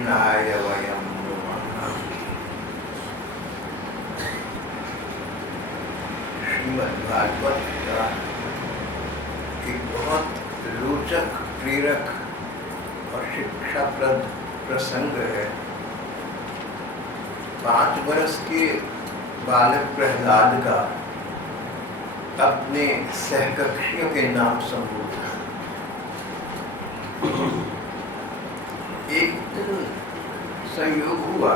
कृष्णाय वयं नुमः। श्रीमद्भागवत का एक बहुत रोचक, प्रेरक और शिक्षाप्रद प्रसंग है। 5 वर्ष के बालक प्रहलाद का अपने सहकक्षियों के नाम संबोधन। एक दिन संयोग हुआ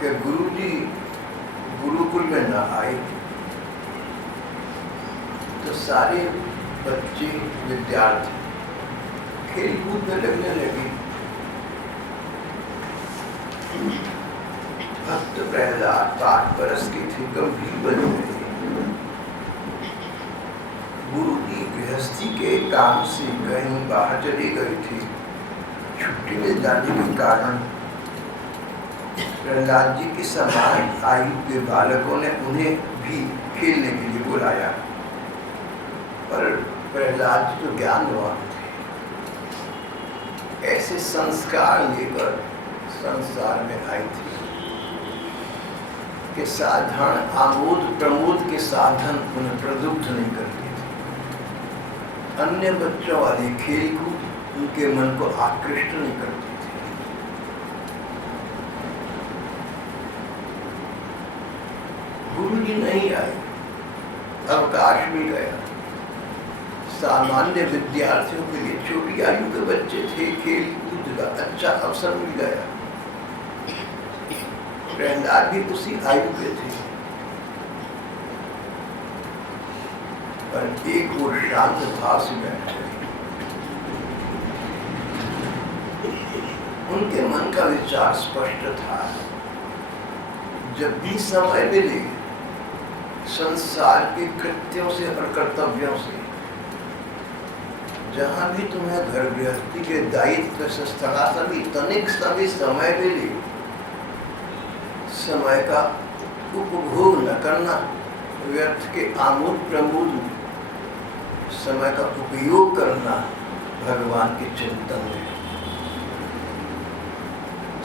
कि गुरुजी गुरुकुल में न आए तो सारे बच्चे विद्यार्थी खेल कूद में लगने लगे। भक्त प्रहलाद 5 वर्ष की थी, गंभीर बन गए। गुरु की गृहस्थी के काम से कहीं बाहर चली गई थी। छुट्टी में जाने के कारण प्रहलाद जी के समान आयु के बालकों ने उन्हें भी खेलने के लिए बुलाया, पर प्रहलाद जी तो ज्ञानवान थे। ऐसे संस्कार लेकर संसार में आई थी कि साधारण आमोद प्रमोद के साधन उन्हें प्रदुग्ध नहीं करते थे। अन्य बच्चों वाले खेल कूद उनके मन को आकृष्ट नहीं करते थे। गुरु जी नहीं आए, अवकाश मिल गया। सामान्य विद्यार्थियों के लिए, छोटी आयु के बच्चे थे, खेल कूद का अच्छा अवसर मिल गया। प्रहलाद भी उसी आयु के थे, पर एक और शांत भाव से बैठे। उनके मन का विचार स्पष्ट था, जब भी समय मिले संसार के कृत्यों से और कर्तव्यों से, जहां भी तुम्हें घर गृहस्थी के दायित्व से स्थलासमी तनिक समय मिले, समय का उपभोग न करना, व्यर्थ के आमोद प्रमोद में समय का उपयोग करना भगवान के चिंतन में।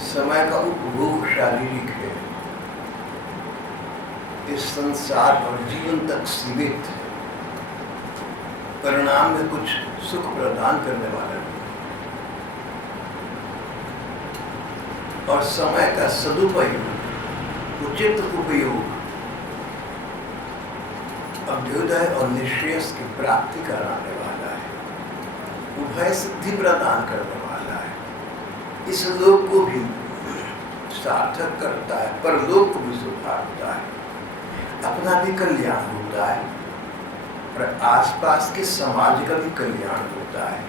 समय का उपभोग शारीरिक है, इस संसार और जीवन तक सीमित है, परिणाम में कुछ सुख प्रदान करने वाला नहीं। और समय का सदुपयोग, उचित उपयोग अभ्युदय और निश्रेयस की प्राप्ति कराने वाला है, उभय सिद्धि प्रदान करने वाला है। इस लोक को भी सार्थक करता है, परलोक को भी सुधारता है, अपना भी कल्याण होता है और आसपास के समाज का भी कल्याण होता है।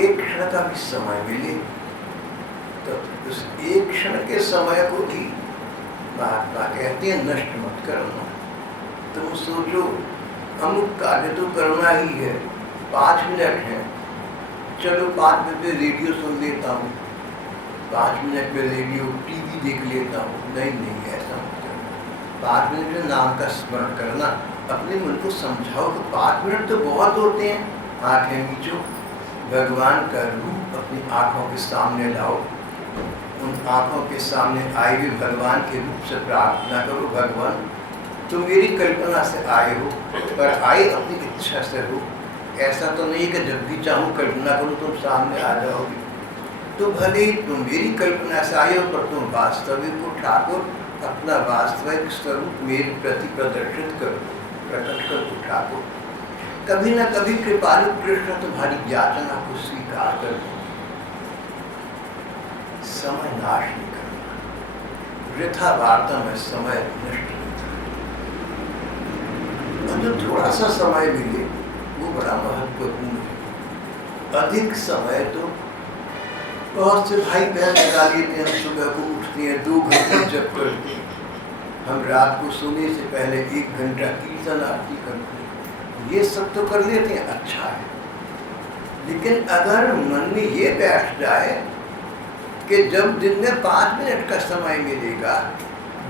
एक क्षण का भी समय मिले तो उस एक क्षण के समय को भी महात्मा कहते हैं नष्ट मत करना। तुम सोचो, अमुक कार्य तो करना ही है, 5 मिनट है, चलो 5 मिनट में रेडियो सुन लेता हूँ, 5 मिनट में रेडियो टीवी देख लेता हूँ। नहीं, ऐसा मत करना। 5 मिनट में नाम का स्मरण करना। अपने मन को समझाओ कि 5 मिनट तो बहुत होते हैं। आंखें मीचो, भगवान का रूप अपनी आंखों के सामने लाओ, उन आंखों के सामने आए हुए भगवान के रूप से प्रार्थना करो, भगवान तुम मेरी कल्पना से आए हो, पर आए अपनी इच्छा से हो। ऐसा तो नहीं कि जब भी चाहूँ कल्पना करूँ तुम सामने आ जाओगे। तो भले ही तुम मेरी कल्पना से आए हो, पर तुम वास्तविक को ठाकुर अपना वास्तविक स्वरूप मेरे प्रति प्रदर्शित करो, प्रकट करो ठाकुर। कभी न कभी कृपालु कृष्ण तुम्हारी याचना को स्वीकार कर दो। समय नाश नहीं करना, वृथा वार्ता में समय नष्ट नहीं करना। जो थोड़ा सा समय मिले वो बड़ा महत्वपूर्ण है। अधिक समय तो बहुत से भाई बहन लगा लेते हैं, सुबह को उठते हैं 2 घंटे जप करते हैं, हम रात को सोने से पहले 1 घंटा कीर्तन आरती करते हैं। ये सब तो कर लेते हैं, अच्छा है। लेकिन अगर मन में ये बैठ जाए कि जब दिन में 5 मिनट का समय मिलेगा,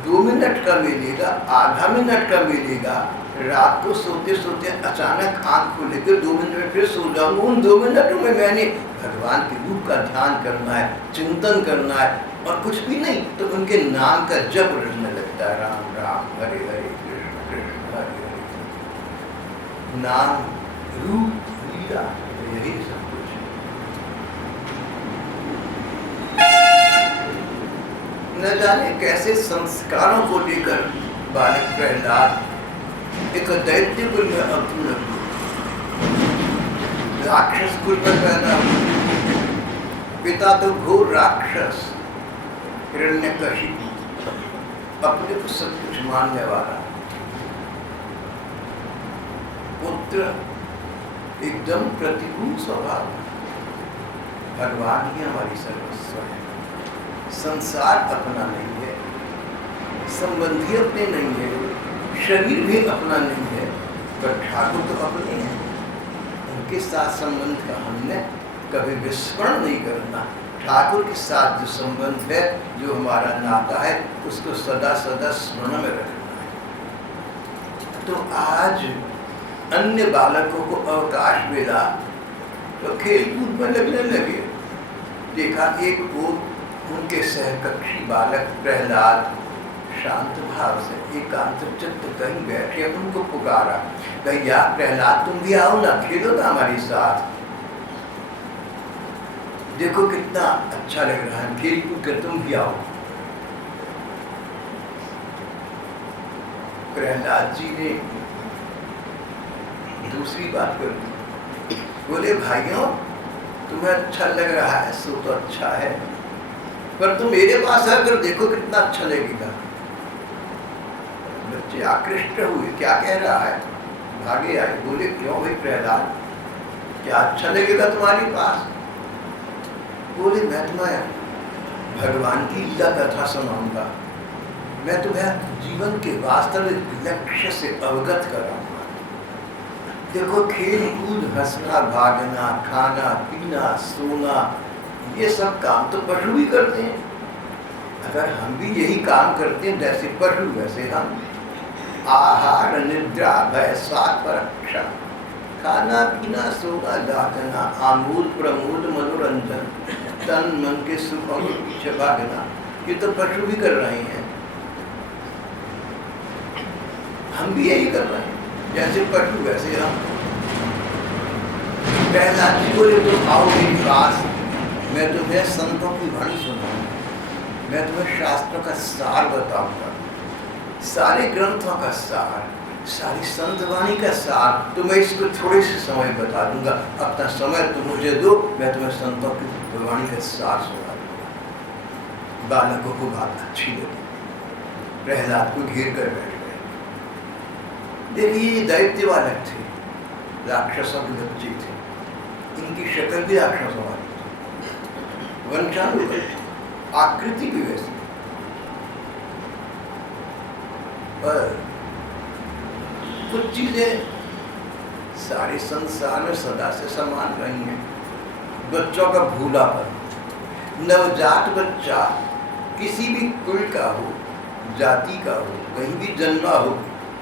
2 मिनट का मिलेगा, आधा मिनट का मिलेगा, रात को सोते सोते अचानक आंख खोले के 2 मिनट में फिर सो जाऊंगा। उन 2 मिनटों में मैंने भगवान के रूप का ध्यान करना है, चिंतन करना है, और कुछ भी नहीं तो उनके नाम का जप रटने लगता है। राम राम हरे हरे, कृष्ण कृष्ण हरे हरे। नाम रूप लीला यही सब कुछ है। न जाने कैसे संस्कारों को लेकर बालक प्रहलाद एक दैत्य कुल में अवतीर्ण हुए, राक्षस कुल में पैदा हुए। पिता तो घोर राक्षस हिरण्यकशिपु, अपने को सब कुछ मानने वाला। पुत्र एकदम प्रतिकूल स्वभाव। भगवान ही हमारी सर्वस्व है। संसार अपना नहीं है, संबंधी अपने नहीं है, शरीर भी अपना नहीं है, पर ठाकुर तो अपने हैं। उनके साथ संबंध का हमने कभी विस्मरण नहीं करना। ठाकुर के साथ जो संबंध है, जो हमारा नाता है, उसको सदा सदा स्मरण में रखना है। तो आज अन्य बालकों को अवकाश मिला तो खेल कूद में लगने लगे। देखा एक वो उनके सहकक्षी बालक प्रहलाद शांत भाव से एकांत चित्त कहीं बैठे, उनको पुकारा, भैया प्रहलाद तुम भी आओ ना, खेलो ना हमारे साथ, देखो कितना अच्छा लग रहा है, खेल कूद कर तुम भी आओ। प्रहलाद जी ने दूसरी बात कर दी, बोले भाइयों तुम्हें अच्छा लग रहा है सो तो अच्छा है, पर तुम मेरे पास आकर देखो कितना अच्छा लगेगा। बच्चे आकृष्ट हुए, क्या कह रहा है, भागे आए, बोले क्यों भाई प्रहलाद, क्या अच्छा लगेगा तुम्हारे पास? बोले मैं तुम्हें भगवान की लीला कथा सुनाऊंगा, मैं तुम्हें जीवन के वास्तविक लक्ष्य से अवगत कराऊंगा। देखो खेल कूद, हंसना, भागना, खाना पीना, सोना, ये सब काम तो पशु भी करते हैं। अगर हम भी यही काम करते हैं जैसे पशु, वैसे हम आहार निद्रा भय स्वाद परीक्षा, खाना पीना सोना जागना, आमूल प्रमोद मनोरंजन, तन मन के सुखों के पीछे भागना, ये तो पशु भी कर रहे हैं। हम भी यही कर रहे हैं, जैसे पशु वैसे हम। प्रहलाद जी बोले तुम आओ मेरे पास, मैं तुम्हें संतों की वाणी सुनाऊंगा, मैं तुम्हें शास्त्रों का सार बताऊंगा, सारे ग्रंथों का सार, सारी संत वाणी का सार, तो मैं इसको थोड़े से समय बता दूंगा। अपना समय तुम मुझे दो, मैं तुम्हें संतों की वाणी का सार सुना दूंगा। बालकों को बात अच्छी लगी, प्रहलाद को घेर कर बैठ गए। देखिए दैत्य बालक थे, राक्षसों के बच्चे थे, इनकी शक्ल भी राक्षसों वाली थी, वंशानुगत, आकृति भी वैसी। पर कुछ चीजें सारे संसार में सदा से समान रही हैं। बच्चों का भूलापन, नवजात बच्चा किसी भी कुल का हो, जाति का हो, कहीं भी जन्मा हो,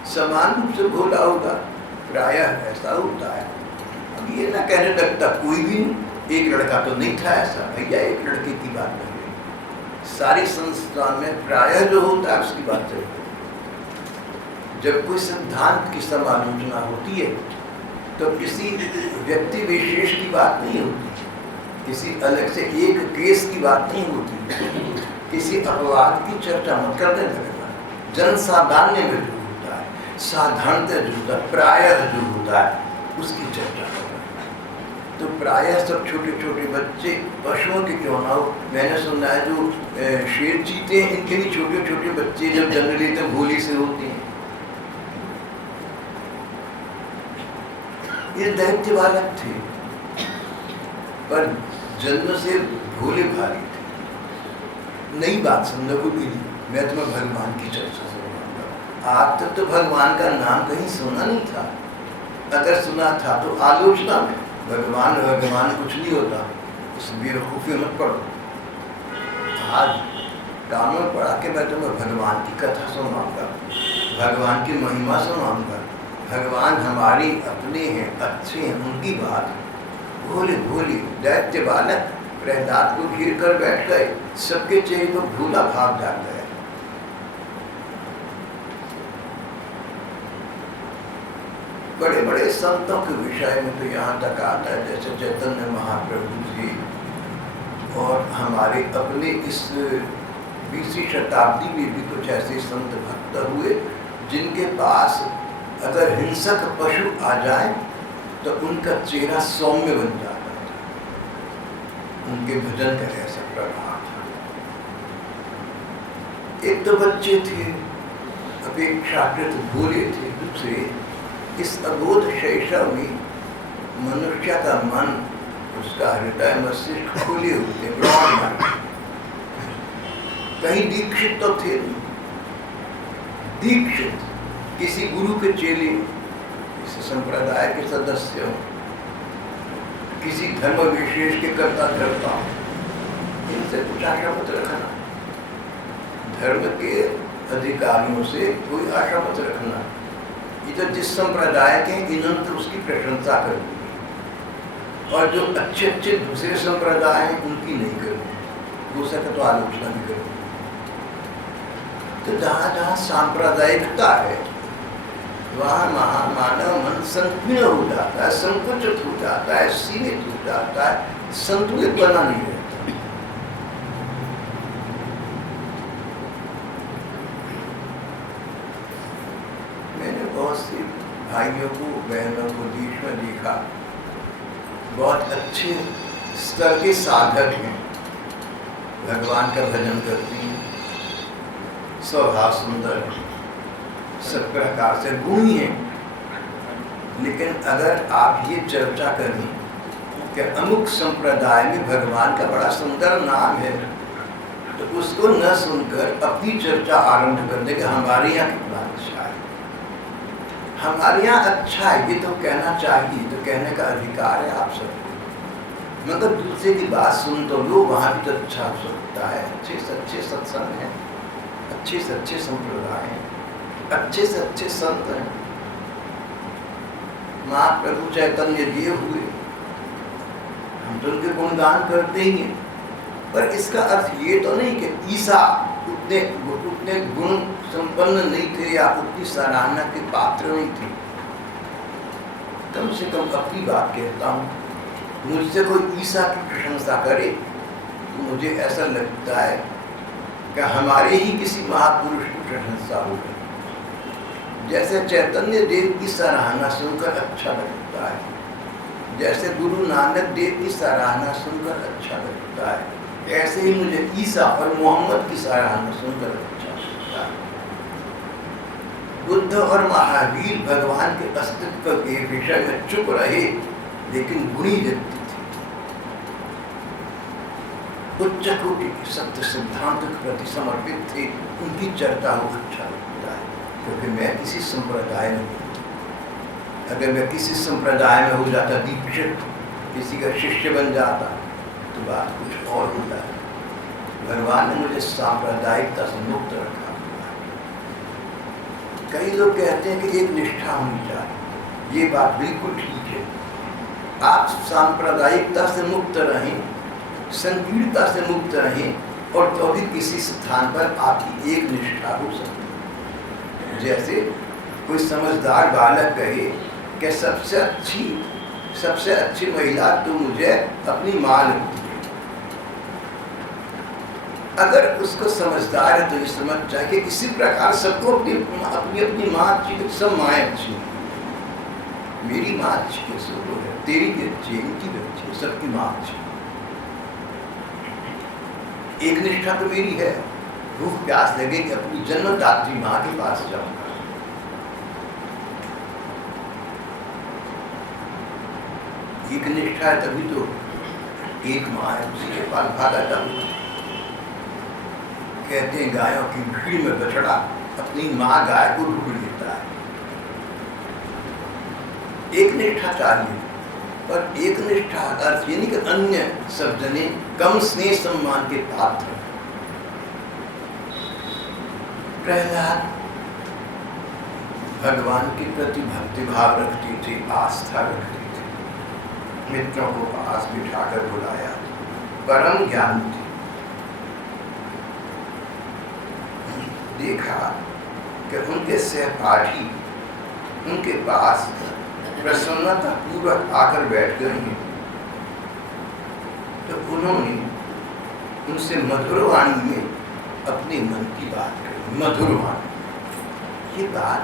समान रूप से भोला होगा, प्रायः ऐसा होता है। अब ये ना कहने लगता कोई भी, एक लड़का तो नहीं था ऐसा, भैया एक लड़के की बात नहीं है, सारी संस्थान में प्रायः जो होता है उसकी बात है। जब कोई सिद्धांत की समालोचना होती है तो किसी व्यक्ति विशेष की बात नहीं होती, किसी अलग से एक केस की बात नहीं होती, किसी अपवाद की चर्चा मत करने लगेगा। जन सामान्य में जो होता है, साधारणतः जो होता है, प्रायः जो होता है, उसकी चर्चा करना। तो प्रायः सब छोटे छोटे बच्चे, पशुओं के क्यों ना हो, मैंने सुना है जो शेर चीते हैं, इनके भी छोटे छोटे बच्चे जब जन्म लेते भोली से होते हैं। ये दैत्य बालक थे, पर जन्म से भोले भाले थे। नई बात सुनने को मिली, मैं तुम्हें भगवान की चर्चा सुनाऊंगा। आज तक तो भगवान का नाम कहीं सुना नहीं था, अगर सुना था तो आलोचना में, भगवान भगवान कुछ नहीं होता, उस बेवकूफ़ी मत पढ़ो। आज कानों पढ़ा के मैं तुम्हें भगवान की कथा सुनाऊंगा, भगवान की महिमा सुनाऊंगा, भगवान हमारी अपने हैं, अच्छे हैं, उनकी बात भोले भोले दैत्य बालक प्रहलाद को घेर कर बैठ गए, सबके चेहरे पर भूला भाव जाता है। बड़े बड़े संतों के विषय में तो यहाँ तक आता है, जैसे चैतन्य महाप्रभु जी और हमारे अपने इस 20वीं शताब्दी में भी कुछ ऐसे संत भक्त हुए जिनके पास अगर हिंसक पशु आ जाए तो उनका चेहरा सौम्य बन जाता था, उनके भजन का ऐसा प्रभाव था। एक तो बच्चे थे, अपेक्षाकृत भोले थे, दूसरे इस अबोध शैशव में मनुष्य का मन, उसका हृदय मस्तिष्क खुले होते, कहीं दीक्षित तो थे, दीक्षित किसी गुरु के चेले, किसी संप्रदाय के सदस्य, किसी धर्म विशेष के कर्ता धर्ता, इनसे कुछ आशा मत रखना, धर्म के अधिकारियों से कोई आशा मत रखना। ये तो जिस संप्रदाय के इन्होंने तो उसकी प्रशंसा कर दी, और जो अच्छे अच्छे दूसरे संप्रदाय हैं उनकी नहीं करूँ, दूसरे का तो आलोचना नहीं करूँ। तो जहाँ जहाँ सांप्रदायिकता है वहाँ मानव मन संकीर्ण हो जाता है, संकुचित हो जाता है, सीमित हो जाता है, संतुलित बना नहीं रहता। मैंने बहुत सी भाइयों को, बहनों को देश में देखा, बहुत अच्छे स्तर के साधक हैं, भगवान का भजन करती हैं, स्वभाव सुंदर, सब प्रकार से गुणी है। लेकिन अगर आप ये चर्चा करें कि अमुक संप्रदाय में भगवान का बड़ा सुंदर नाम है, तो उसको न सुनकर अपनी चर्चा आरंभ कर दे कि हमारे यहाँ कितना अच्छा है, हमारे यहाँ अच्छा है, ये तो कहना चाहिए, तो कहने का अधिकार है आप सबको। मगर दूसरे की बात सुन तो लो, वहाँ भी तो अच्छा हो सकता है, अच्छे से अच्छे सत्संग हैं, अच्छे से अच्छे संप्रदाय हैं, अच्छे से अच्छे संत हैं। महाप्रभु चैतन्य देव हुए, हम तो उनके गुणगान करते ही हैं, पर इसका अर्थ ये तो नहीं कि ईसा उतने गुण संपन्न नहीं थे या उतनी सराहना के पात्र नहीं थे। कम से कम अपनी बात कहता हूँ, मुझसे कोई ईसा की प्रशंसा करे तो मुझे ऐसा लगता है कि हमारे ही किसी महापुरुष की प्रशंसा हो गई। जैसे चैतन्य देव की सराहना सुनकर अच्छा लगता है, जैसे गुरु नानक देव की सराहना सुनकर अच्छा लगता है, ऐसे ही मुझे ईसा और मोहम्मद की सराहना सुनकर अच्छा लगता है। बुद्ध और महावीर भगवान के अस्तित्व के विषय में चुप रहे, लेकिन गुणी व्यक्ति थे, उच्च कोटि के सत्य सिद्धांत के प्रति समर्पित थे, उनकी चर्चा हो अच्छा लगता है। क्योंकि मैं किसी संप्रदाय में, अगर मैं किसी संप्रदाय में हो जाता दीक्षित, किसी का शिष्य बन जाता, तो बात कुछ और हो जाती। भगवान ने मुझे सांप्रदायिकता से मुक्त रखा। कई लोग कहते हैं कि एक निष्ठा होनी चाहिए, ये बात बिल्कुल ठीक है। आप सांप्रदायिकता से मुक्त रहें, संकीर्णता से मुक्त रहें, और तो भी किसी स्थान पर आपकी एक निष्ठा हो सकती है। जैसे कोई समझदार बालक कहे कि सबसे अच्छी महिला तो मुझे अपनी माँ लगती है। अगर उसको समझदार है तो ये समझ जाए कि इसी प्रकार सबको अपनी माँ अच्छी, सब माएँ अच्छी, मेरी माँ अच्छी है, सब है, तेरी भी अच्छी है, इनकी भी अच्छी है, सबकी माँ अच्छी। एक निष्ठा तो मेरी है, भूख प्यास लगे कि अपनी जन्मदात्री माँ के पास जाऊंगा। एक निष्ठा है तभी तो एक माँ है, उसी के पास भागा जाऊंगा। कहते हैं गायों की भीड़ में बछड़ा अपनी माँ गाय को ढूंढ लेता है। एक निष्ठा चाहिए, पर एक निष्ठा अर्थ ये नहीं कि अन्य सब जने कम स्नेह सम्मान के पात्र। प्रहलाद भगवान के प्रति भक्ति भाव रखती थी, आस्था रखती थी। मित्रों को पास बिठाकर बुलाया, परम ज्ञान थी। देखा कि उनके सहपाठी उनके पास प्रसन्नता पूर्वक आकर बैठ गए हैं, तो उन्होंने उनसे मधुर वाणी में अपने मन की बात कही। मधुर वाणी, ये बात,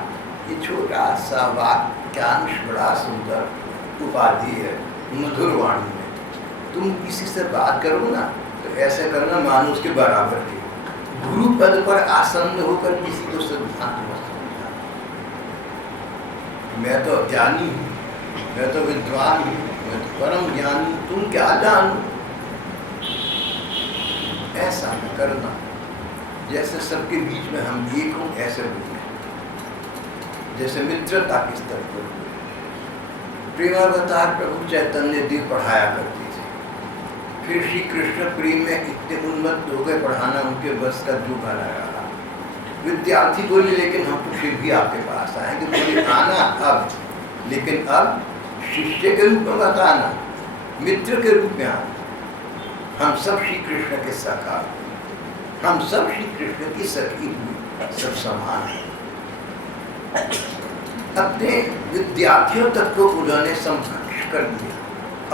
ये छोटा सा वाक्यांश बड़ा सुंदर उपाधि है। मधुर वाणी में तुम किसी से बात करो ना तो ऐसे करना मानो उसके बराबर के। गुरु पद पर आसन्न होकर किसी को सिद्धांत मत समझा। मैं तो ज्ञानी हूँ, मैं तो विद्वान हूँ, मैं तो परम ज्ञानी, तुम क्या जानो। ऐसा न करना। जैसे सबके बीच में हम एक हों ऐसे बोले, जैसे मित्रता के स्तर पर। प्रेमावतार प्रभु चैतन्य देव पढ़ाया करते थे, फिर श्री कृष्ण प्रेम में इतने उन्मत्त हो गए, पढ़ाना उनके बस का जो गाना रहा। विद्यार्थी बोले लेकिन हम तो फिर भी आपके पास आएंगे। बोले आना अब, लेकिन अब शिष्य के रूप में बताना, मित्र के रूप में आना। हम सब श्री कृष्ण के सखा, हम सब श्री कृष्ण की सखी हुई, सब समान है। अपने विद्यार्थियों तक को उन्होंने समकक्ष कर दिया।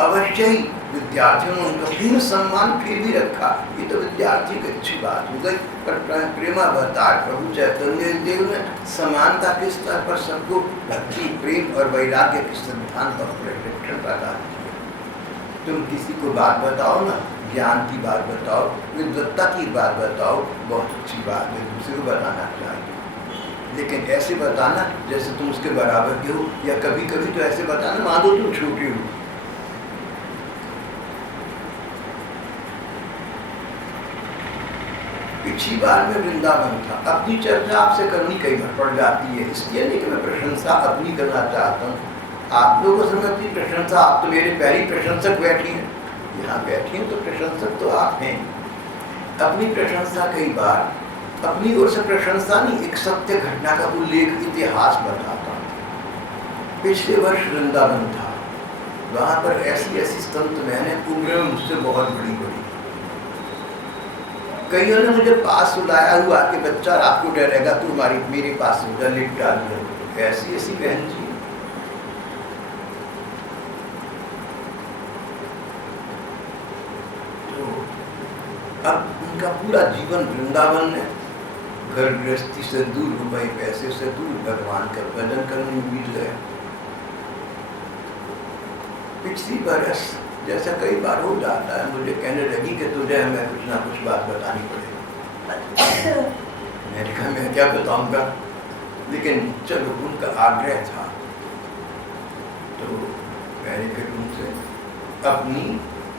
अवश्य ही विद्यार्थियों ने उनका पूर्ण सम्मान फिर भी रखा। ये तो विद्यार्थी की अच्छी बात हो गई, पर प्रेमावतार प्रभु चैतन्य देव ने समानता के स्तर पर सबको भक्ति, प्रेम और वैराग्य के सिद्धांत और प्रशिक्षण प्रदान किया। तुम किसी को बात बताओ ना, ज्ञान की बात बताओ, विद्वत्ता की बात बताओ, बहुत अच्छी बात है, दूसरे को बताना चाहिए। लेकिन ऐसे बताना जैसे तुम उसके बराबर के हो, या कभी कभी तो ऐसे बताना मानो तुम छोटे हो। पिछली बार में वृंदावन था, अपनी चर्चा आपसे करनी कई बार पड़ जाती है, इसलिए नहीं कि मैं प्रशंसा अपनी करना चाहता हूँ। आप लोगों से मैं अपनी प्रशंसा, आप तो मेरे पहली प्रशंसक बैठी हैं, यहाँ बैठी हैं तो प्रशंसक तो आप हैं। अपनी प्रशंसा कई बार, अपनी ओर से प्रशंसा नहीं, एक सत्य घटना का उल्लेख, इतिहास बताता हूँ। पिछले वर्ष वृंदावन था, वहाँ पर ऐसी ऐसी संत मैंने उम्र में मुझसे बहुत बड़ी बड़ी, कईयों ने मुझे पास सुलाया हुआ कि बच्चा रात को डरेगा तो हमारी मेरे पास लिट डाल दिया। ऐसी ऐसी बहन जी। तो अब उनका पूरा जीवन वृंदावन में घर गृहस्थी से दूर, रुपए पैसे से दूर, भगवान का भजन करने में बीत गए। पिछली बरस जैसा कई बार हो जाता है, मुझे कहने लगी कि तुझे हमें कुछ ना कुछ बात बतानी पड़ेगी। मैंने कहा मैं क्या बताऊंगा, लेकिन चलो उनका आग्रह था तो मैंने फिर उनसे अपनी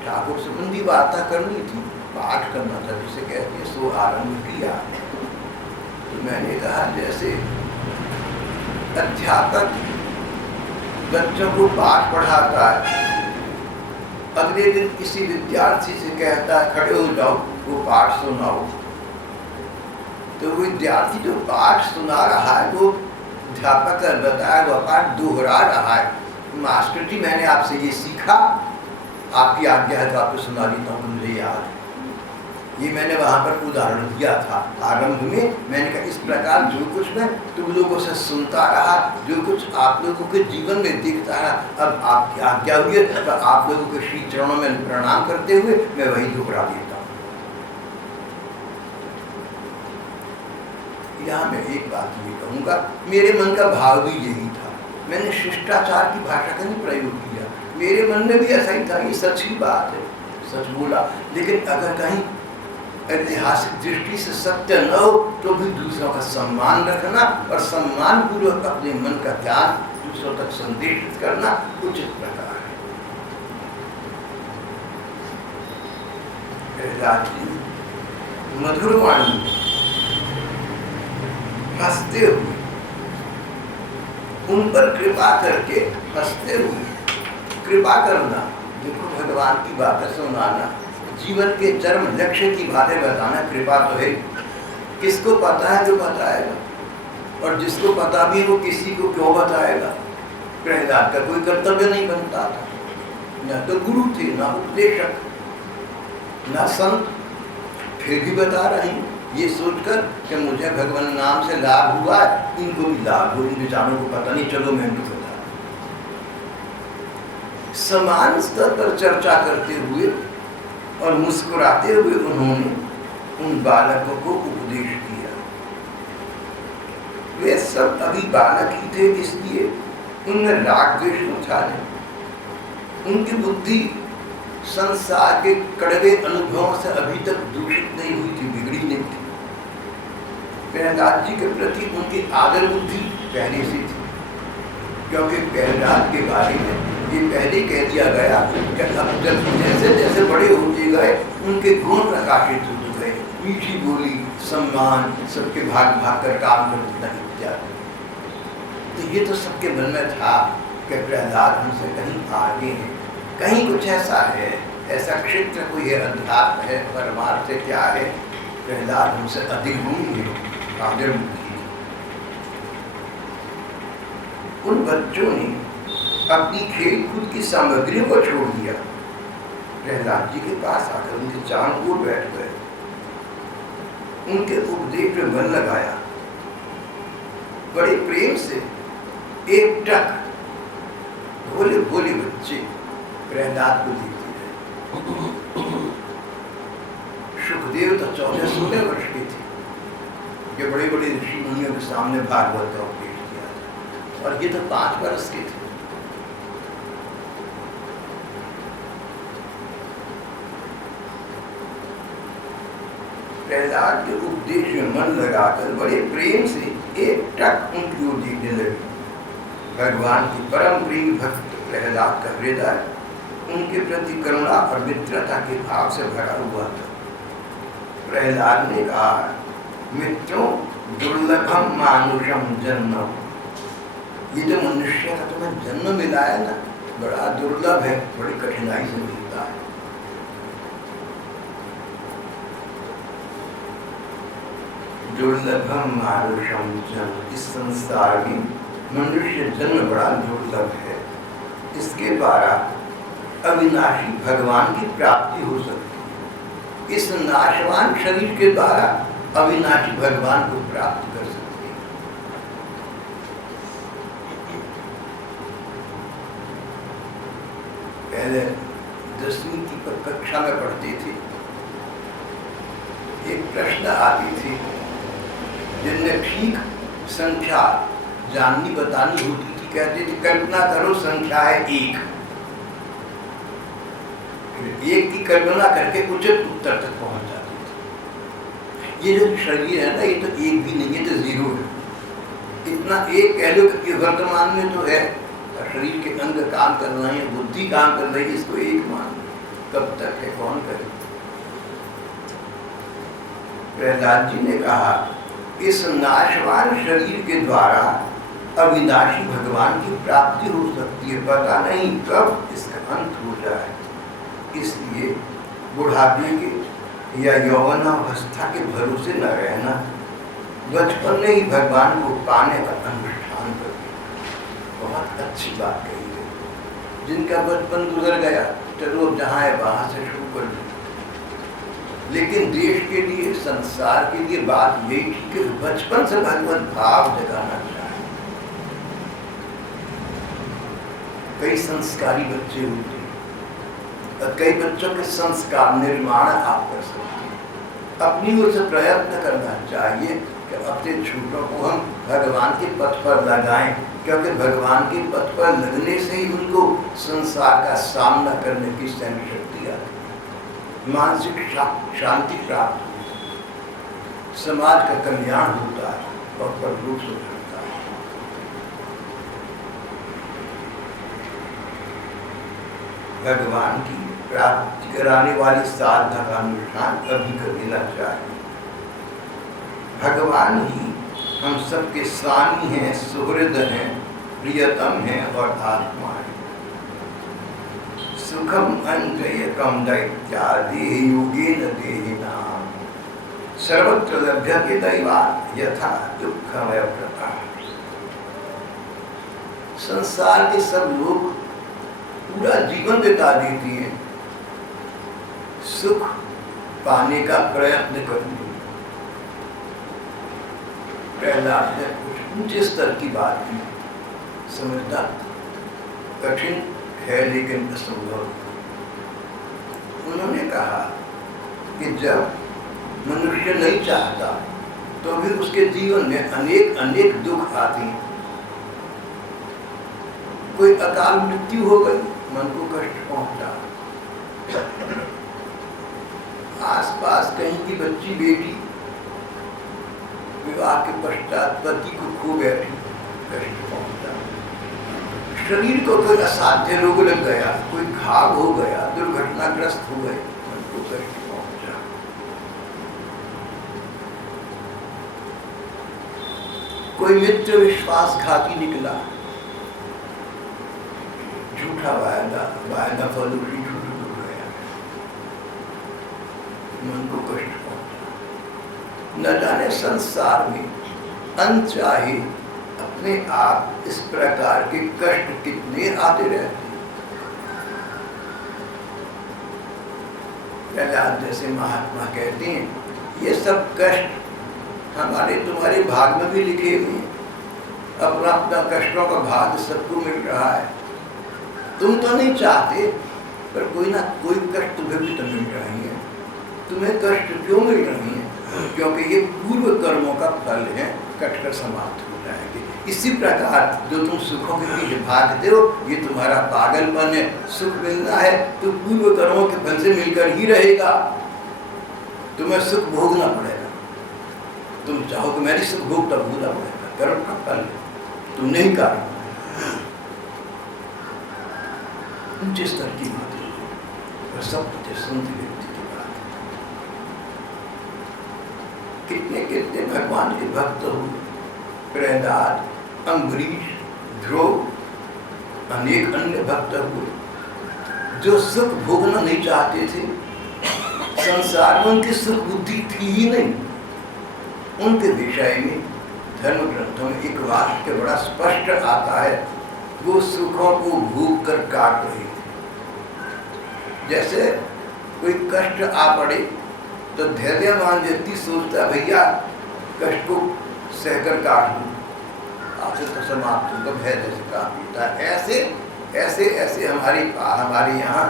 ठाकुर संबंधी वार्ता करनी थी, पाठ करना था जिसे कहते हैं, सो आरंभ किया। तो मैंने कहा जैसे अध्यापक बच्चों को पाठ पढ़ाता है, अगले दिन किसी विद्यार्थी से कहता है खड़े हो जाओ, वो पाठ सुनाओ, तो विद्यार्थी जो पाठ सुना रहा है वो अध्यापक का बताया हुआ पाठ दोहरा रहा है। मास्टर जी मैंने आपसे ये सीखा, आपकी आज्ञा है तो आपको सुना देता हूँ, मुझे याद है। ये मैंने वहाँ पर उदाहरण दिया था आरंभ में। मैंने कहा इस प्रकार जो कुछ मैं तुम लोगों से सुनता रहा, जो कुछ आप लोगों के जीवन में दिखता रहा, अब आपकी आज्ञा हुई है तो आप लोगों के श्री चरणों में प्रणाम करते हुए मैं वही दोहरा देता हूँ। यहाँ मैं एक बात ये कहूँगा, मेरे मन का भाव भी यही था। मैंने शिष्टाचार की भाषा का नहीं प्रयोग किया, मेरे मन में भी ऐसा ही था, ये सच ही बात है, सच बोला। लेकिन अगर कहीं ऐतिहासिक दृष्टि से सत्य न हो तो भी दूसरों का सम्मान रखना और सम्मान पूर्वक अपने मन का ज्ञान दूसरों तक संदेशित करना उचित प्रकार है। मधुर वाणी हंसते हुए, उन पर कृपा करके हंसते हुए कृपा करना, देखो भगवान की बातें सुनाना, जीवन के चरम लक्ष्य की बातें बताना, कृपा तो है। किसको पता है जो बताएगा, और जिसको पता भी वो किसी को क्यों बताएगा। प्रहलाद का कोई कर्तव्य नहीं बनता था, न तो गुरु थे, न उपदेशक, न संत, फिर भी बता रहे हैं ये सोचकर कि मुझे भगवान नाम से लाभ हुआ है, इनको भी लाभ हो, इन बेचारों को पता नहीं, चलो मैं भी बता। समान स्तर पर चर्चा करते हुए और मुस्कुराते हुए उन्होंने उन बालकों को उपदेश दिया। वे सब अभी बालक ही थे, इसलिए उनमें राग द्वेष था नहीं। उनकी बुद्धि संसार के कड़वे अनुभवों से अभी तक दूषित नहीं हुई थी, बिगड़ी नहीं थी। प्रहलाद जी के प्रति उनकी आदर बुद्धि पहले से थी, क्योंकि प्रहलाद के बारे में ये पहले कह दिया गया कि अब जब जैसे जैसे बड़े होते गए उनके गुण प्रकाशित होते गए, मीठी बोली, सम्मान, सबके भाग भाग कर काम करना इत्यादि। तो ये तो सबके मन में था कि प्रहलाद हमसे कहीं आगे है, कहीं कुछ ऐसा है, ऐसा क्षेत्र कोई है, अध्यात्म है, परमार्थ से क्या है, प्रहलाद हमसे अधिक होंगे, आदर बुद्धि। उन बच्चों ने अपनी खेल कूद की सामग्रियों को छोड़ दिया, प्रहलाद जी के पास आकर उनके चांद ओर बैठ गए, उनके उपदेश में मन लगाया, बड़े प्रेम से एक टक भोले भोले बच्चे प्रहलाद को देखते रहे। सुखदेव तो 14-16 वर्ष के थे, ये बड़े बड़े ऋषि मुनियों के सामने भागवत का उपदेश किया था, और ये तो 5 वर्ष के थे। प्रहलाद के उपदेश में मन लगाकर बड़े प्रेम से एक टक उनकी ओर देखने लगे। भगवान की परम प्रिय भक्त प्रहलाद का हृदय उनके प्रति करुणा और मित्रता के भाव से भरा हुआ था। प्रहलाद ने कहा, मित्रों, दुर्लभम मानुषम जन्म, ये जो मनुष्य का तुम्हें जन्म मिला है ना, बड़ा दुर्लभ है, बड़ी कठिनाई से मिलता है। दुर्लभम मानुषम जन्म, इस संसार में मनुष्य जन्म बड़ा दुर्लभ है, इसके द्वारा अविनाशी भगवान की प्राप्ति हो सकती है। इस नाशवान शरीर के द्वारा अविनाशी भगवान को प्राप्त कर सकते हैं। पहले 10वीं की कक्षा में पढ़ते थे, एक प्रश्न आती थी जिनमें ठीक संख्या जाननी बतानी होती थी। कहते थे कल्पना करो संख्या है 1, एक की कल्पना करके उचित उत्तर तक पहुंच जाते थे। ये जो शरीर है ना, ये तो एक भी नहीं है, तो 0 है। इतना एक कह लो कि वर्तमान में तो है, शरीर के अंग काम कर रहे हैं, बुद्धि काम कर रही है, इसको एक मान, कब तक है, कौन करे। प्रहलाद जी ने कहा, इस नाशवान शरीर के द्वारा अविनाशी भगवान की प्राप्ति हो सकती है, पता नहीं कब इसका अंत हो जाए। इसलिए बुढ़ापे के या यौवनावस्था के भरोसे न रहना, बचपन में ही भगवान को पाने का अनुष्ठान करो। बहुत अच्छी बात कही है। जिनका बचपन गुजर गया, चलो अब जहाँ है वहाँ से शुरू कर दो। लेकिन देश के लिए, संसार के लिए बात यही थी कि बचपन से भगवत भाव जगाना चाहिए। कई संस्कारी बच्चे होते हैं और कई बच्चों के संस्कार निर्माण आप कर सकते हैं। अपनी ओर से प्रयत्न करना चाहिए कि अपने छोटों को हम भगवान के पथ पर लगाएं, क्योंकि भगवान के पथ पर लगने से ही उनको संसार का सामना करने की सहन शक्ति आती है, मानसिक शांति प्राप्त होती है, समाज का कल्याण होता है और परलोक सुधरता है। भगवान की प्राप्ति कराने वाली साधना का अनुष्ठान अभी कर लेना चाहिए। भगवान ही हम सबके स्वामी हैं, सुहृद हैं, प्रियतम हैं और आत्मा है। सुखम अंजयकम दैत्यादि योगेन देहिनाम सर्वत्र लभ्यते दैवात् यथा दुःखमय प्रता। संसार के सब लोग पूरा जीवन बिता देते हैं सुख पाने का प्रयत्न करते हैं। प्रहलाद ने कुछ ऊंचे स्तर की बात की, समझना कठिन है लेकिन असंभव। उन्होंने कहा कि जब मनुष्य नहीं चाहता तो भी उसके जीवन में अनेक अनेक दुख आते हैं। कोई अकाल मृत्यु हो गई, मन को कष्ट पहुंचा। आसपास कहीं की बच्ची बेटी विवाह के पश्चात पति को खो बैठी, कष्ट पहुंचा। शरीर को कोई असाध्य रोग लग गया, कोई घाव हो गया, दुर्घटनाग्रस्त हो गए, मन को कष्ट पहुंचा। कोई मित्र विश्वासघाती निकला, झूठा वायदा फलूरी झूठ हो गया, मन को कष्ट पहुंचा। न जाने संसार में अनचाहे अपने आप इस प्रकार के कष्ट कितने आते रहते हैं। प्रहलाद जैसे महात्मा कहते हैं, ये सब कष्ट हमारे तुम्हारे भाग में भी लिखे हुए हैं। अपना अपना कष्टों का भाग सबको मिल रहा है। तुम तो नहीं चाहते, पर कोई ना कोई कष्ट तुम्हें भी तो मिल रही है। तुम्हें कष्ट क्यों मिल रही है? क्योंकि ये पूर्व कर्मों का फल है, कटकर समाप्त हो जाएंगे। इसी प्रकार जो तुम सुखों के पीछे भागते हो, ये तुम्हारा पागलपन है। सुख मिलना है तो पूर्व कर्मों के फल से मिलकर ही रहेगा। तुम्हें सुख भोगना पड़ेगा। तुम चाहो कि मेरी सुख भोग तब भूला पड़ेगा, कर्म का फल तुम नहीं कर। ऊंचे स्तर की बात है, सब संत व्यक्ति की बात है। कितने कितने भगवान के भक्त हुए, प्रहलाद, अम्बरीश, ध्रुव, अनेक अन्य भक्त हुए जो सुख भोगना नहीं चाहते थे। संसार में उनकी सुख बुद्धि थी ही नहीं। उनके विषय में धर्म ग्रंथों में एक वाक्य बड़ा स्पष्ट आता है, वो सुखों को भोग कर काट रहे थे। जैसे कोई कष्ट आ पड़े तो धैर्यवान व्यक्ति सोचता, भैया कष्ट को सहकर काट दूं, आपसे तो समाप्त होगा, धैर्य से काम होता है। ऐसे ऐसे हमारे यहाँ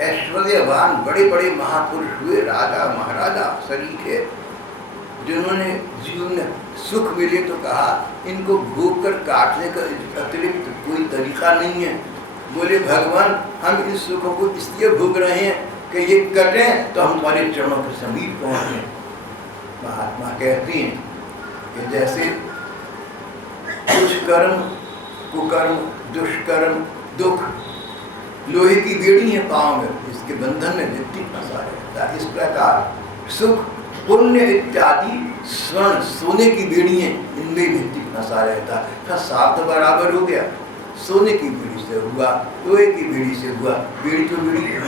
ऐश्वर्यवान बड़े बड़े महापुरुष हुए, राजा महाराजा सरीखे, जिन्होंने जीवन में सुख मिले तो कहा इनको भोग कर काटने का अतिरिक्त कोई तरीका नहीं है। बोले भगवान, हम इस सुखों को इसलिए भोग रहे हैं कि ये कटें तो हम तुम्हारे चरणों के समीप पहुंचे। महात्मा कहती हैं कि जैसे कुछ कर्म, कुकर्म, दुष्कर्म, दुख लोहे की बेड़ी है पांव में, इसके बंधन में व्यक्ति फंसा रहता है। इस प्रकार सुख, पुण्य इत्यादि स्वर्ण सोने की बेड़ी है, इनमें व्यक्ति फंसा रहता है। साथ बराबर हो गया, सोने की बेड़ी से हुआ, लोहे की बेड़ी से हुआ, बेड़ी तो बेड़ी है।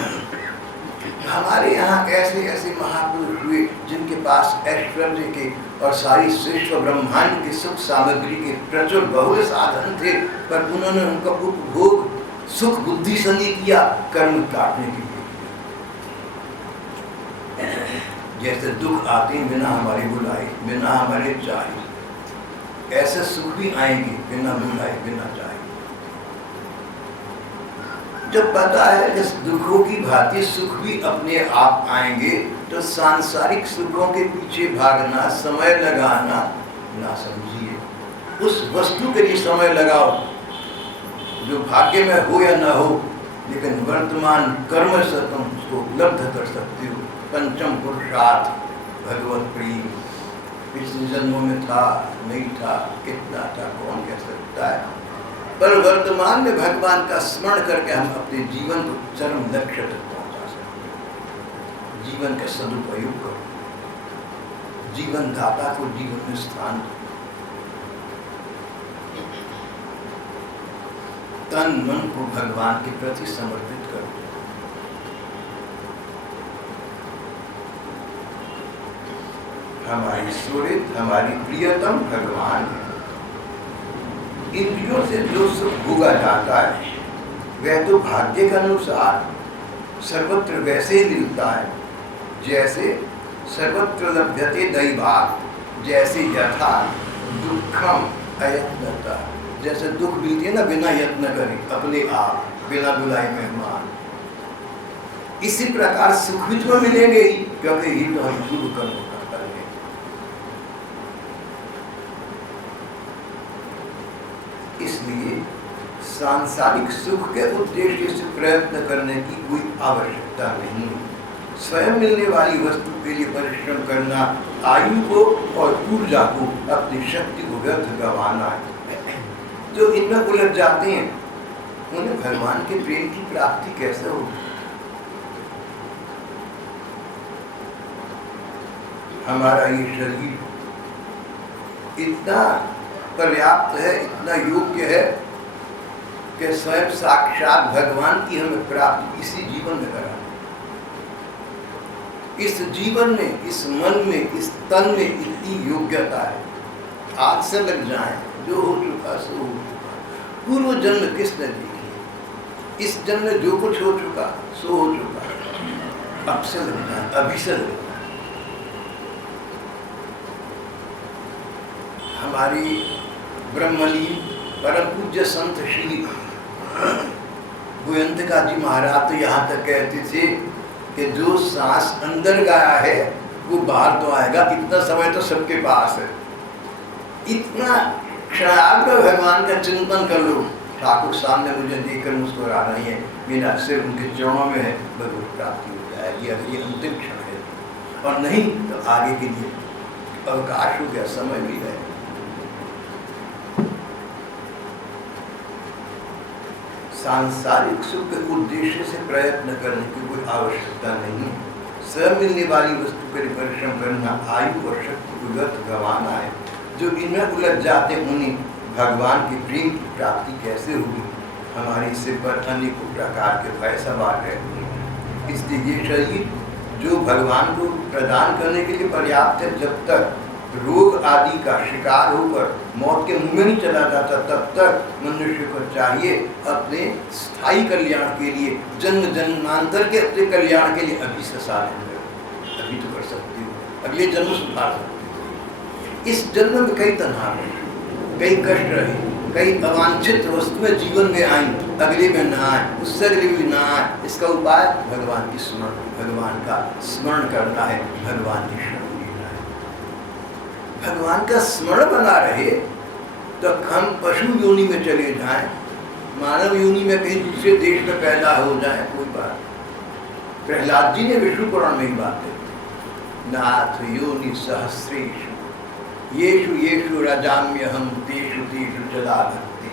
हमारे यहाँ ऐसे ऐसे महापुरुष हुए जिनके पास ऐश्वर्य के और सारी सृष्टि ब्रह्मांड के सुख सामग्री के प्रचुर बहुल साधन थे, पर उन्होंने उनका उपभोग सुख बुद्धि से नहीं किया, कर्म काटने के लिए। जैसे दुख आते हैं बिना हमारे बुलाए, बिना हमारे चाहे, ऐसे सुख भी आएंगे बिना बुलाए, बिना चाहे। जब पता है कि दुखों की भांति सुख भी अपने आप आएंगे, तो सांसारिक सुखों के पीछे भागना, समय लगाना ना समझिए। उस वस्तु के लिए समय लगाओ जो भाग्य में हो या ना हो, लेकिन वर्तमान कर्म से तुम उसको उपलब्ध कर सकते हो। पंचम पुरुषार्थ भगवत प्रेम, पिछले जन्मों में था, नहीं था, कितना था, कौन कह सकता है। पर वर्तमान में भगवान का स्मरण करके हम अपने जीवन को चरम लक्ष्य तक पहुंचा सकते हैं। जीवन का सदुपयोग करो, जीवन दाता को जीवन में स्थान दो, तन मन को भगवान के प्रति समर्पित करो। हमारी सुहृद, हमारी प्रियतम भगवान है। इंद्रियों से जो सुख भोगा जाता है वह तो भाग्य के अनुसार सर्वत्र वैसे ही मिलता है जैसे सर्वत्र लभ्यते दैवात्, जैसे यथा दुखम अयत्नता, जैसे दुख मिलती है ना बिना यत्न करे, अपने आप, बिना बुलाए मेहमान। इसी प्रकार सुख भी तो मिलेंगे ही, क्योंकि ही तो हम शुभ कर्मों का फल है। इसलिए सांसारिक सुख के उद्देश्य से प्रयत्न करने की कोई आवश्यकता नहीं। स्वयं मिलने वाली वस्तु के लिए परिश्रम करना आयु को और ऊर्जा को, अपनी शक्ति को व्यर्थ गंवाना है। जो इनमें उलझ जाते हैं उन्हें भगवान के प्रेम की प्राप्ति कैसे होगी? हमारा ये शरीर इतना पर्याप्त है, इतना योग्य है कि स्वयं साक्षात भगवान की हमें प्राप्ति इसी जीवन में करा। इस जीवन में, इस मन में, इस तन में इतनी योग्यता है। आज से लग जाए, जो हो चुका सो हो चुका। पूर्व जन्म किसने देखी? इस जन्म में जो कुछ हो चुका सो हो चुका। अब से लग जाए, अभी से लग जाए। हमारी ब्रह्मलीन परम पूज्य संत श्री गोयंतिका जी महाराज तो यहाँ तक कहते थे कि जो सांस अंदर गया है वो बाहर तो आएगा। इतना समय तो सबके पास है। इतना क्षणार्थ भगवान का चिंतन कर लो। ठाकुर सामने मुझे देखकर मुस्कुरा रही है, मेरा सिर उनके चरणों में है, भगवत प्राप्ति हो जाएगी। अगर ये अंतिम क्षण है, और नहीं तो आगे के लिए अवकाश हो गया, समय भी है। सांसारिक सुख के उद्देश्य से प्रयत्न करने की कोई आवश्यकता नहीं। स्वयं मिलने वाली वस्तु के लिए परिश्रम करना आयु और शक्ति को व्यर्थ गंवाना है। जो इनमें उलझ जाते उन्हें भगवान के प्रेम की प्राप्ति कैसे होगी? हमारे सिर पर अनेकों प्रकार के भय सवार है। इसलिए ये शरीर जो भगवान को प्रदान करने के लिए पर्याप्त है, जब तक रोग आदि का शिकार होकर मौत के मुंह में नहीं चला जाता, तब तक मनुष्य को चाहिए अपने स्थायी कल्याण के लिए, जन्म जन्मांतर के अपने कल्याण के लिए अभी से साधन करो। अभी तो कर सकती हो, अगले जन्म सुधार सकती हो। इस जन्म में कई तनाव है, कई कष्ट रहे, कई अवांछित वस्तुएं जीवन में आई, अगले में ना आए, उससे अगले भी ना आए। इसका उपाय भगवान की स्मरण, भगवान का स्मरण करना है, भगवान की शरण लेना है। भगवान का स्मरण बना रहे तो हम पशु योनि में चले जाएं, मानव योनि में कहीं दूसरे देश में पैदा हो जाए, कोई बात। प्रहलाद जी ने विष्णु पुराण में ही बात है, नाथ योनि सहस्रेषु येषु येषु राजाम्य हम तेषु तेषु चला भक्ति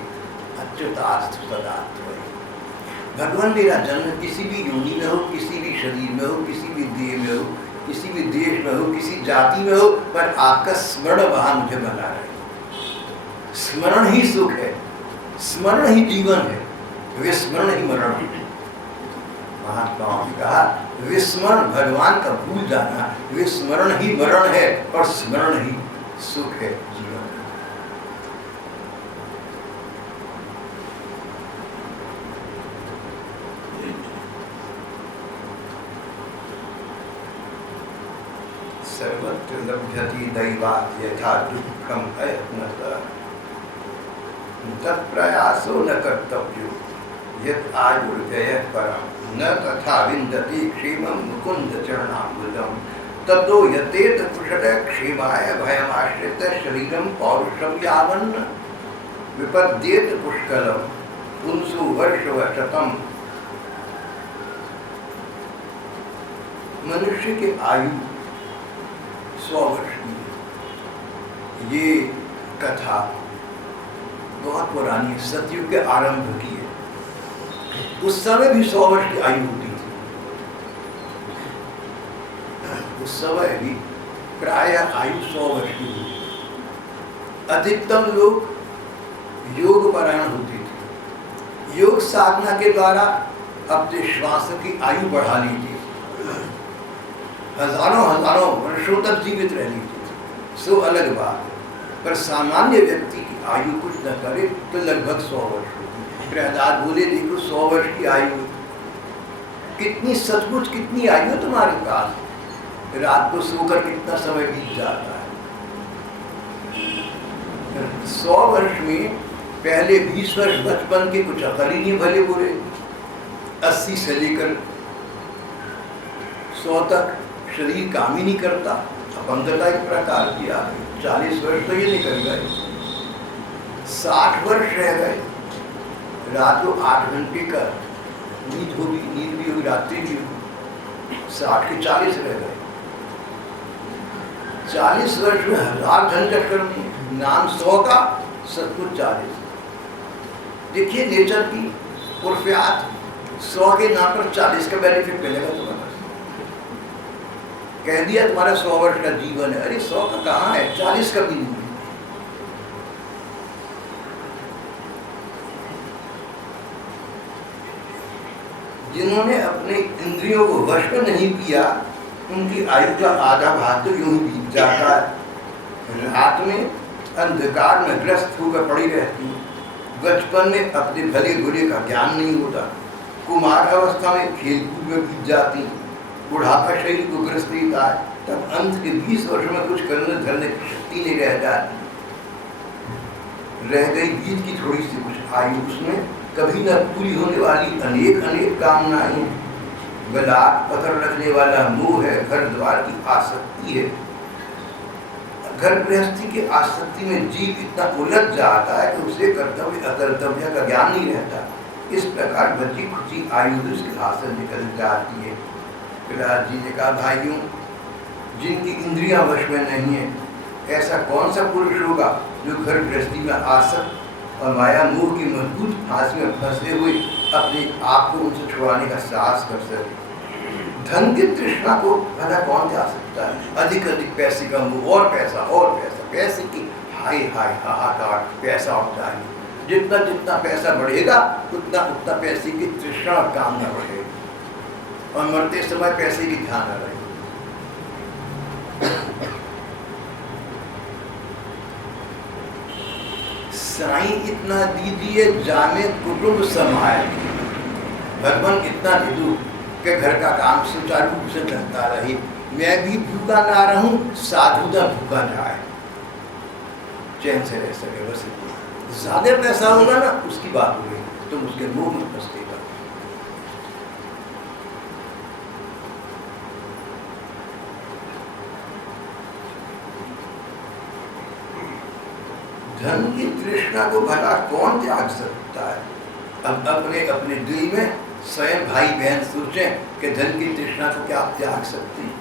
अच्युतास्तु सदा त्वयि। भगवान मेरा जन्म किसी भी योनि में हो, किसी भी शरीर में हो, किसी भी देह में हो, किसी भी देश में हो, किसी जाति में हो, पर आपका स्मरण वहां मुझे बना रहे। स्मरण ही सुख है, स्मरण ही जीवन है, विस्मरण ही मरण है। महात्माओं ने कहा विस्मरण भगवान का भूल जाना, विस्मरण ही मरण है और स्मरण ही सुख है, जीवन है। सर्वत्र लभ्यते दैवात् यथा दुःखम् अयत्नतः तत्प्रयासो न कर्तव्यो यत् आयुर्व्ययः परम् न तथा विन्दति क्षेमं मुकुन्द चरणाम्बुजम् ततो यतेत कुशलः क्षेमाय भयमाश्रितः शरीरं पौरुषं यावन्न विपद्येत पुष्कलम् पुंसो वर्षवशतम्। मनुष्य की आयु 100 वर्ष की। ये कथा बहुत पुरानी है, सतयुग के आरंभ की है। उस समय भी 100 वर्ष की आयु होती थी। उस समय भी प्रायः आयु 100 वर्ष की होती। अधिकतम लोग योग परायण होते थे, योग साधना के द्वारा अपने श्वास की आयु बढ़ा ली थी, हजारों हजारों वर्षों तक जीवित रह ली थी। सो अलग बात है, पर सामान्य व्यक्ति की आयु कुछ न करे तो लगभग 100 वर्ष होगी। प्रहलाद बोले देखो 100 वर्ष की आयु कितनी, सचमुच कितनी आयु है तुम्हारे पास, रात को सोकर कितना समय बीत जाता है। 100 वर्ष में पहले 20 वर्ष बचपन के कुछ अकल ही नहीं भले बुरे, 80 से लेकर 100 तक शरीर काम ही नहीं करता, अपंगता एक प्रकार की आ गई। 40 वर्ष तो ये निकल गए, 60 वर्ष रह गए, रात को 8 घंटे का नींद होगी, नींद भी होगी, रात्रि भी होगी, 60 के 40 रह गए। 40 वर्ष में 1000 झंझट करनी है, नाम 100 का, सब कुछ 40। देखिए नेचर की उर्फियात, 100 के नाम पर 40 का बेनिफिट मिलेगा तुम्हारा। कह दिया तुम्हारा 100 वर्ष का जीवन है, अरे 100 का कहाँ है, 40 का भी नहीं है। जिन्होंने अपने इंद्रियों को वश में नहीं किया उनकी आयु का आधा भाग तो यूं ही बीत जाता है। रात में अंधकार में ग्रस्त होकर पड़ी रहती, बचपन में अपने भले बुरे का ज्ञान नहीं होता, कुमार अवस्था में खेलकूद में बीत जाती, बुढ़ापा शरीर को ग्रस्त देता है, तब अंत के 20 वर्ष में कुछ करने धरने की शक्ति नहीं रह जाती, रह गई बीत की थोड़ी सी कुछ आयु, उसमें कभी न पूरी होने वाली अनेक अनेक कामनाएं, बलात् पकड़ रखने वाला मोह है, घर द्वार की आसक्ति है। घर गृहस्थी की आसक्ति में जीव इतना उलझ जाता है कि उसे कर्तव्य अकर्तव्य का ज्ञान नहीं रहता। इस प्रकार बची खुची आयु उसके हाथ से निकल जाती है। प्रहलाद जी ने कहा भाइयों, जिनकी इंद्रियां वश में नहीं है, ऐसा कौन सा पुरुष होगा जो घर गृहस्थी में आसक्त और माया मोह की मजबूत फांसी में फंसे हुए अपने आप को उनसे छुड़ाने का साहस कर सके। धन की तृष्णा को भला कौन जा सकता है, अधिक अधिक पैसे का मोह, और पैसा और पैसा, पैसे की हाय हाय हाहाकार, पैसा होता है, जितना जितना पैसा बढ़ेगा उतना उतना पैसे की तृष्णा और कामना बढ़ेगी, और मरते समय पैसे की ध्यान न रहे। साईं इतना दीजिए जामे कुटुंब समाए, भगवान इतना दे दूं कि घर का काम सुचारू रूप से चलता रहे, मैं भी भूखा ना रहूं, साधु ना भूखा जाए, चैन से रह सके। बस ज्यादा पैसा होगा ना उसकी बात हो गई, तुम उसके मुंह में फंसते। धन की तृष्णा को भला कौन त्याग सकता है। अब अपने अपने दिल में स्वयं भाई बहन सोचें कि धन की तृष्णा को क्या आप त्याग सकते हैं?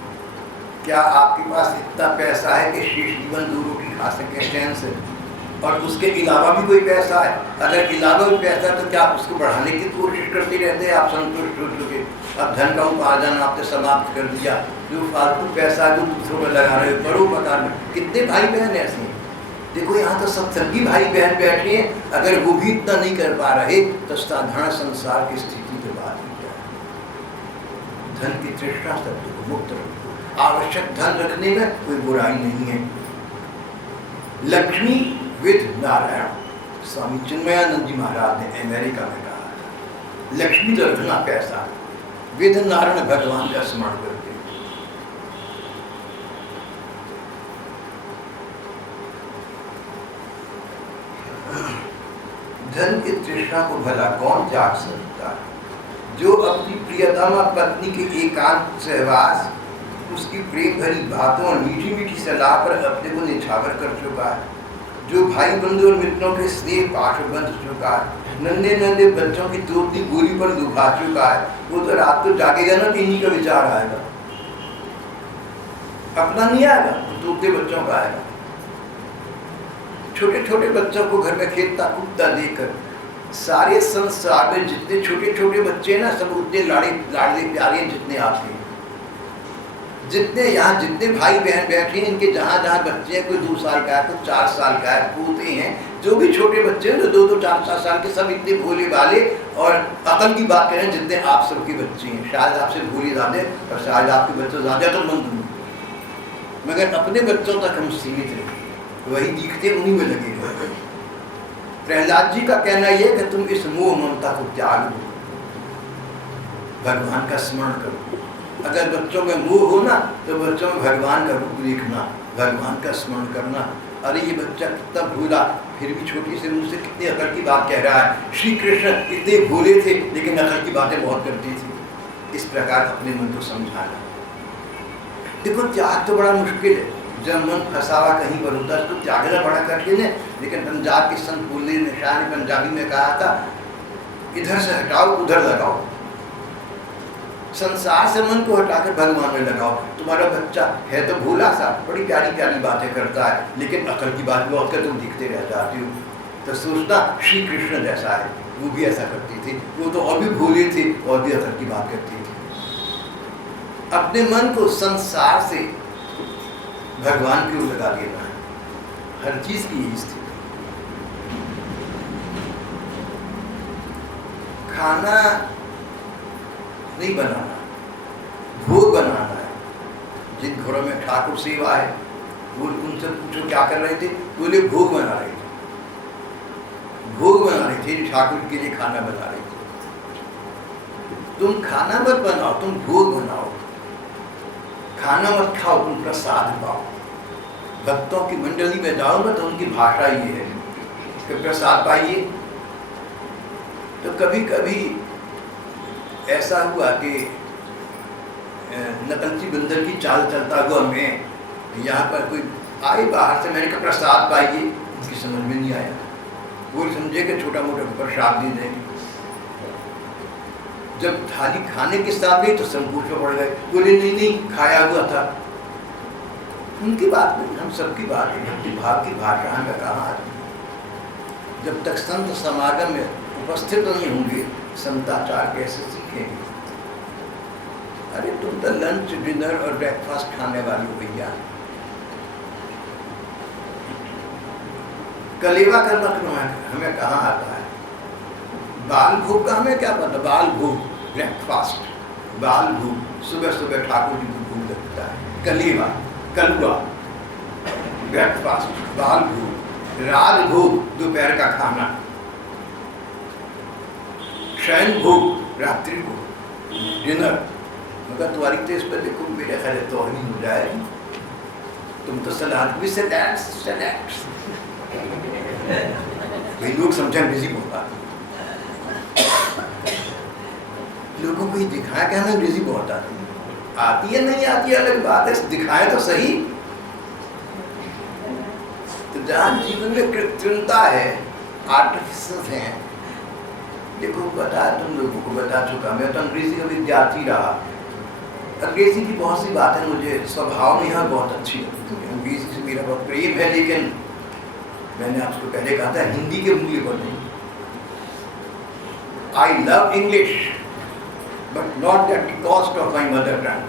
क्या आपके पास इतना पैसा है कि शेष जीवन 2 रोटी खा सके चैन से, और उसके अलावा भी कोई पैसा है? अगर अलावा भी पैसा है तो क्या आप उसको बढ़ाने की कोशिश करते रहते हैं? आप संतुष्ट हो चुके, अब धन का उपार्जन आपने समाप्त कर दिया, जो फालतू पैसा है वो दूसरों में लगा रहे हो, परोपकार में। कितने भाई बहन ऐसे हैं, देखो यहाँ तो सत्संगी भाई बहन बैठे हैं, अगर वो भी इतना नहीं कर पा रहे तो साधारण संसार की स्थिति के बाद ही क्या है। धन की तृष्णा शब्द को मुक्त रखो, आवश्यक धन रखने में कोई बुराई नहीं है। लक्ष्मी विद नारायण, स्वामी चिन्मयानंद जी महाराज ने अमेरिका में कहा, लक्ष्मी तो रखना पैसा, विद नारायण भगवान का स्मरण करके। धन की तृष्णा को भला कौन त्याग सकता है? जो अपनी प्रियतमा पत्नी के एकांत सहवास, उसकी प्रेम भरी बातों और मीठी मीठी सलाह पर अपने को निछावर कर चुका है, जो भाई बंधु और मित्रों के स्नेह पाश बंध चुका है, नन्हे नन्हे बच्चों की तोतली गोली पर दुखा चुका है, वो तो रात को जागेगा ना, इन्हीं का विचार आएगा, अपना नहीं आएगा, तोते बच्चों का आएगा। छोटे छोटे बच्चों को घर में खेलता कूदता देखकर सारे संसार में जितने छोटे छोटे बच्चे ना, सब उतने लाडले प्यारे जितने आपके, जितने यहाँ जितने भाई बहन बैठे हैं, इनके जहाँ जहाँ बच्चे हैं, कोई 2 साल का है, कोई 4 साल का है, पोते हैं, जो भी छोटे बच्चे हैं, 2-2, 4-4 साल के, सब इतने भोले भाले और अकल की बात करें जितने आप सबके बच्चे हैं। शायद आपसे भोले ज़्यादा और शायद आपके बच्चे ज़्यादा अकलमंद होंगे, मगर अपने बच्चों तक हम सीमित रहे, वही दिखते उन्हीं में लगे हुए। प्रहलाद जी का कहना यह कि तुम इस मोह ममता को त्याग दो, भगवान का स्मरण करो। अगर बच्चों में मोह हो ना तो बच्चों में भगवान का रूप देखना, भगवान का स्मरण करना। अरे ये बच्चा कितना भूला, फिर भी छोटी से मुझसे कितनी अकल की बात कह रहा है। श्री कृष्ण इतने भोले थे लेकिन अकल की बातें बहुत करती थी। इस प्रकार अपने मन को समझाना। देखो त्याग तो बड़ा मुश्किल है, जब मन फंसा हुआ कहीं पर होता है तो त्यागना बड़ा कठिन है। लेकिन पंजाब के संत बुल्ले ने शाह ने पंजाबी में कहा था, इधर से हटाओ उधर लगाओ। संसार से मन को हटाकर भगवान में लगाओ। तुम्हारा बच्चा है तो भोला सा, बड़ी प्यारी प्यारी बातें करता है, लेकिन अकल की बात में होकर तुम दिखते रह जाते हो। तो सोचना श्री कृष्ण जैसा है, वो भी ऐसा करते थे। वो तो और भी भोले थे और भी अकल की बात करते थे। अपने मन को संसार से भगवान की ओर लगा देना है, हर चीज की यही स्थिति। खाना नहीं बनाना, भोग बनाना है। जिन घरों में ठाकुर सेवा है वो उनसे पूछो क्या कर रहे थे, बोले भोग बना रहे थे, भोग बना रहे थे, ठाकुर के लिए खाना बना रहे थे। तुम खाना मत बनाओ, तुम भोग बनाओ। खाना मत खाओ, तुम प्रसाद पाओ। भक्तों की मंडली में जाओ ना तो उनकी भाषा ये है कि प्रसाद पाइए। तो कभी कभी ऐसा हुआ कि नकलची बंदर की चाल चलता हुआ मैं यहाँ पर कोई आए बाहर से, मैंने कहा प्रसाद पाइए, उनकी समझ में नहीं आया। वो समझे कि छोटा मोटा प्रसाद दे देंगे। जब थाली खाने के साथ गई तो संकोच में पड़ गए, बोले नहीं नहीं खाया हुआ था। उनकी बात नहीं, हम सबकी बात है। भक्ति भाव की भाषा में कहा, जब तक संत समागम में उपस्थित नहीं होंगे संताचार कैसे सीखेंगे। अरे तुम तो लंच डिनर और ब्रेकफास्ट खाने वाली हो भैया। कलेवा करना हमें कहाँ आता है? बाल भोग का हमें क्या पता? बाल भोग ब्रेकफास्ट, बाल भोग सुबह सुबह ठाकुर जी को भोग लगता है। कलेवा कलुआ ब्रेकफास्ट, बाल भोग, रात भोग दोपहर का खाना, शयन भोग रात्रि भोग, डिनर। मगर तुम्हारी तो इस पर देखो मेरे ख्याल तो नहीं हो जाएगी। तुम तो सलाद भी सलाड्स भाई लोग समझा अंग्रेजी बोलता, लोगों को ये दिखाया कि हमें अंग्रेजी बहुत आती है नहीं आती है अलग बात है, दिखाए तो सही। तो जहाँ जीवन में कृत्रिमता है, आर्टिफिशियल है, देखो बता, तुम लोगों को बता चुका, मैं तो अंग्रेजी का विद्यार्थी रहा। अंग्रेजी की बहुत सी बातें मुझे स्वभाव में यहाँ बहुत अच्छी लगती है। अंग्रेजी से मेरा बहुत प्रेम है, लेकिन मैंने आपको पहले कहा था हिंदी के मूल्य पर नहीं। I love English but not at the cost of my mother tongue.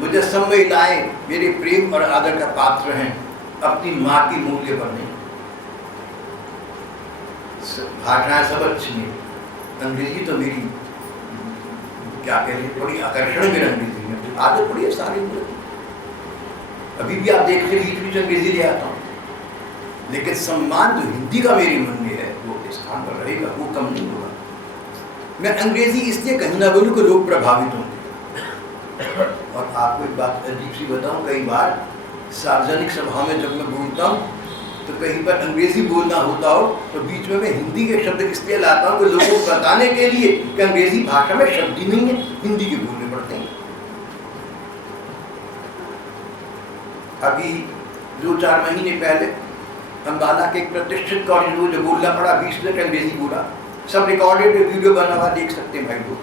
मुझे सब महिलाएं मेरे प्रेम और आदर का पात्र हैं, अपनी माँ की मूल्य पर नहीं। भाषाएं सब अच्छी हैं, अंग्रेजी तो मेरी क्या कहें बड़ी आकर्षण की अंग्रेजी में आदत बड़ी है सारी। अभी भी आप देख लीजिए बीच बीच अंग्रेजी ले आता हूँ, लेकिन सम्मान जो हिंदी का मेरे मन में है वो स्थान पर रहेगा, वो कम नहीं होगा। मैं अंग्रेजी इसलिए कहीं ना बोलूँ कि लोग प्रभावित होंगे। और आपको एक बात अजीब सी बताऊँ, कई बार सार्वजनिक सभा में जब मैं बोलता हूँ तो कहीं पर अंग्रेजी बोलना होता हो तो बीच में मैं हिंदी के शब्द इसलिए लाता हूँ कि लोगों को बताने के लिए कि अंग्रेजी भाषा में शब्द ही नहीं है, हिंदी के बोलने पड़ते हैं। अभी 2-4 महीने पहले अम्बाला के एक प्रतिष्ठित कॉलेज में जो बोलना पड़ा, 20 मिनट अंग्रेजी बोला, सब रिकॉर्डेड वीडियो बना हुआ देख सकते हैं भाई लोग।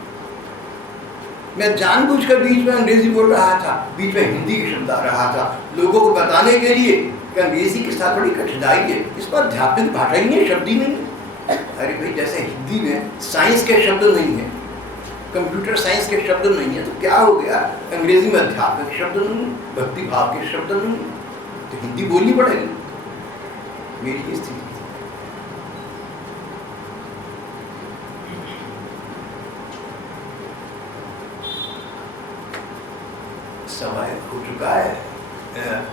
मैं जानबूझकर बीच में अंग्रेजी बोल रहा था, बीच में हिंदी के शब्द आ रहा था, लोगों को बताने के लिए कि अंग्रेजी के साथ बड़ी कठिनाई है, इस पर अध्यात्मिक भाषा ही नहीं है, शब्द ही नहीं है। अरे भाई जैसे हिंदी में साइंस के शब्द नहीं है, कंप्यूटर साइंस के शब्द नहीं है, तो क्या हो गया? अंग्रेजी में अध्यात्मिक शब्द नहीं, भक्ति भाव के शब्द नहीं, तो हिंदी बोलनी पड़ेगी। मेरी स्थिति समय हो चुका है,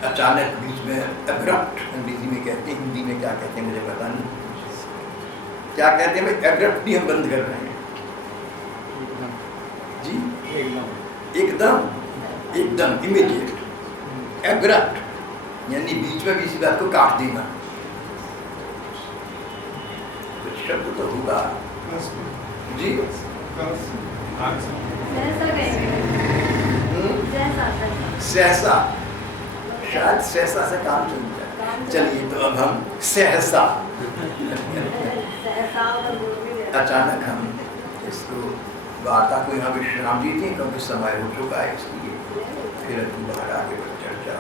अचानक बीच में एब्रप्ट, अंग्रेजी में कहते हैं, हिंदी में क्या कहते हैं मुझे पता नहीं, क्या कहते हैं भाई, एब्रप्टली हम बंद कर रहे हैं जी, एकदम एकदम इमीडिएट, एब्रप्ट यानी बीच में किसी बात को काट देना। कुछ शब्द तो होगा जी, सहसा, शायद सहसा से काम चल जाए। चलिए तो अब हम सहसा अचानक हम इसको वार्ता को यहाँ विश्राम दी थी, क्योंकि समय हो चुका है, इसलिए फिर बाहर आगे बढ़ चर्चा